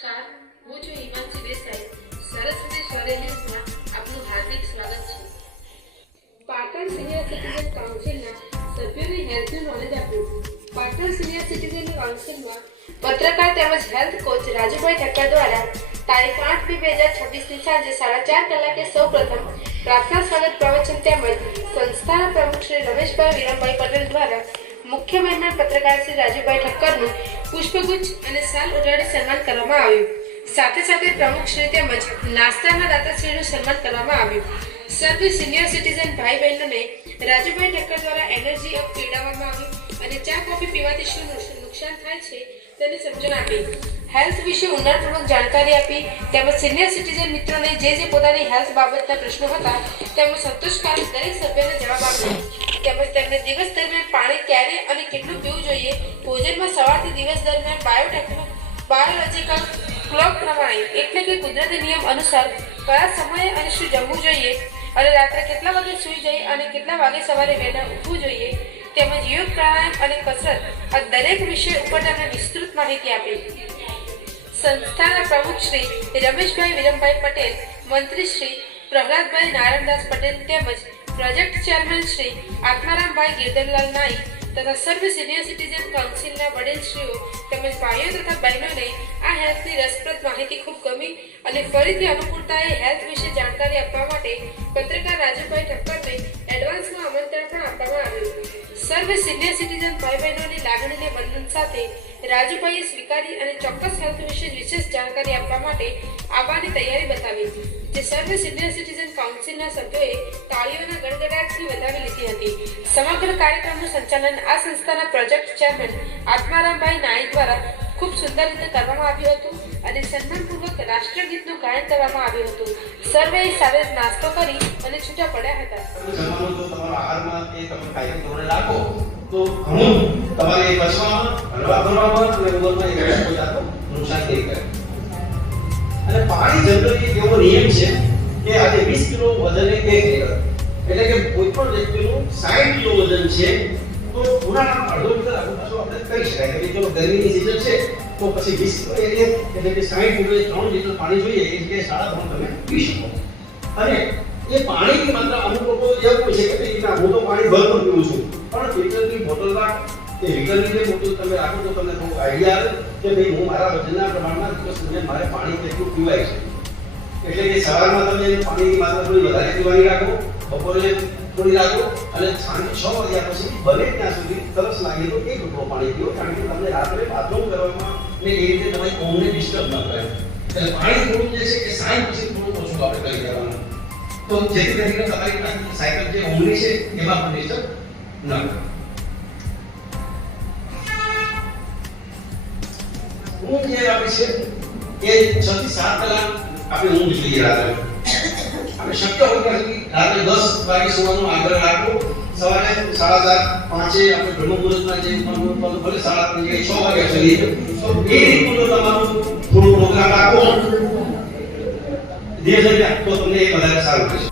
નમસ્કાર, હું છું હિમાંશી દેસાઈ. સરસ્વતી સ્વરેન્દ્રમાં આપનું હાર્દિક સ્વાગત છે. પાટણ સિનિયર સિટીઝન કાઉન્સિલના સભ્યોને હેલ્થનું નોલેજ આપ્યું. પાટણ સિનિયર સિટીઝન કાઉન્સિલમાં પત્રકાર તેમજ હેલ્થ કોચ રાજુભાઈ ઠક્કર દ્વારા તારીખ 8/2/2026ની સાંજે 4:30 કલાકે સૌપ્રથમ પ્રાર્થના સ્વાગત પ્રવચન તેમજ સંસ્થાના પ્રમુખ શ્રી રમેશભાઈ વિરમભાઈ પટેલ દ્વારા મુખ્ય મહેમાન પત્રકાર શ્રી રાજુભાઈ ઠક્કરનું પુષ્પગુચ્છ અને શાલ ઉડાડી સન્માન કરવામાં આવ્યું. સાથે સાથે પ્રમુખ શ્રી તેમજ નાસ્તાના દાતાશ્રીનું સન્માન કરવામાં આવ્યું. સર્વે સિનિયર સિટીઝન ભાઈ બહેનોને રાજુભાઈ ઠક્કર દ્વારા એનર્જી અપ પીવડાવવામાં આવ્યું અને ચા કોફી પીવાથી શું નુકસાન થાય છે તેની સમજણ આપી. હેલ્થ વિશે ઊંડાણપૂર્વક જાણકારી આપી તેમજ સિનિયર સિટીઝન મિત્રોને જે પોતાની હેલ્થ બાબતના પ્રશ્નો હતા તેમનો સંતોષકારક દરેક સભ્યને જવાબ આપ્યો. તેમજ તેમને દિવસ દરમિયાન પાણી ક્યારે અને કેટલું પીવું જોઈએ, ભોજનમાં સવારથી દિવસ દરમિયાન બાયોલોજિકલ ક્લોક પ્રમાણે એટલે કે કુદરતી નિયમ અનુસાર કયા સમયે અને શું જમવું જોઈએ અને રાત્રે કેટલા વાગે સૂઈ જઈએ અને કેટલા વાગે સવારે વહેલા ઉઠવું જોઈએ તેમજ યોગ પ્રાણાયામ અને કસરત આ દરેક વિષય ઉપર તેમને વિસ્તૃત માહિતી આપી. સંસ્થાના પ્રમુખ શ્રી રમેશભાઈ વિરમભાઈ પટેલ, મંત્રી શ્રી પ્રહલાદભાઈ નારાયણદાસ પટેલ તેમજ પ્રોજેક્ટ ચેરમેન શ્રી આત્મારામભાઈ ગિરધરલાલ નાઈ તથા સર્વ સિનિયર સિટીઝન કાઉન્સિલના વડીલશ્રીઓ તેમજ ભાઈઓ તથા બહેનોને આ હેલ્થની રસપ્રદ માહિતી ખૂબ ગમી અને ફરીથી અનુકૂળતાએ હેલ્થ વિશે જાણકારી આપવા માટે પત્રકાર રાજુભાઈ ઠક્કરને એડવાન્સમાં આમંત્રણ પણ આપવામાં આવ્યું. સર્વ સિનિયર સિટીઝન ભાઈ બહેનોની લાગણીને વંદન સાથે રાજુભાઈએ સ્વીકારી અને ચોક્કસ હેલ્થ વિશે વિશેષ જાણકારી આપવા માટે આવવાની તૈયારી બતાવી, જે સર્વ સિનિયર સિટીઝન કાઉન્સિલના સભ્યોએ તાળીઓના ગડગડાટથી વધાવી લીધી હતી. સમગ્ર કાર્યક્રમનું સંચાલન આ સંસ્થાના પ્રોજેક્ટ ચેરમેન આત્મારામભાઈ નાઈ દ્વારા ખૂબ સુંદર રીતે કરવામાં આવ્યું હતું અને સન્માનપૂર્વક રાષ્ટ્રગીતનું ગાયન કરવામાં આવ્યું હતું. સર્વેએ સાથે નાસ્તો કરી અને છૂટા પડ્યા હતા. તો ઘણું તમારે પચવામાં, હળવા કરવામાં અને ઉંમરમાં એક જાતનું નુકસાન થઈ કરે. અને પાણી જનરલી એવો નિયમ છે કે આજે 20 કિલો વજને 1 લીટર, એટલે કે કોઈ પણ વ્યક્તિનું 60 કિલો વજન છે તો ઉનાળામાં અડધો લીટર આસપાસ આપણે કરી શકાય કે ચલો ગરમીની સીઝન છે તો પછી 20 કિલો એટલે કે 60 કિલો 3 લીટર પાણી જોઈએ એટલે 3.5 તમે પી શકો. અને એ પાણીની માત્રા અમુક લોકો એવું છે કે ના હું તો પાણી ભરપૂર પીવું છું, પણ ફિલ્ટરની બોટલમાં એ લીટરની જે બોટલ તમે રાખો તો તમને થોડું આઈડિયા આવે કે ભાઈ હું મારા વજનના પ્રમાણમાં દિવસ દરમિયાન મારે પાણી કેટલું પીવાય છે. એટલે કે સવારમાં તમે પાણીની માત્રા થોડી વધારે પીવાની રાખો, બપોરે થોડી રાખો અને સાંજે 6 વાગ્યા પછી બને ત્યાં સુધી તરસ લાગે તો 1 લીટર પાણી પીવો, કારણ કે તમને રાત્રે બાથરૂમ કરવામાં ને એ રીતે તમારી ઊંઘને ડિસ્ટર્બ ન કરે. એટલે પાણી થોડું જે છે કે સાંજ પછી થોડું ઓછું આપણે કરી દેવાનું, તો જેથી કરીને તમારી સાયકલ જે ઊંઘની છે એમાં પણ ડિસ્ટર્બ ન કરે. ઊંઘ જે આપણી છે એ 6 થી 7 કલાક આપણે ઊંઘ જોઈએ રાત્રે. આપણે શક્ય હોય ત્યાં સુધી રાત્રે 10 વાગે સુવાનો આગ્રહ રાખો. સવારે 4:30, 5 આપણે બ્રહ્મ મુહૂર્તમાં જે ભલે 3:30 6 વાગ્યા સુધી તો એ રીતનું જો તમારું થોડું પ્રોગ્રામ રાખો ધીરે ધીરે તો તમને એ વધારે સારું રહેશે.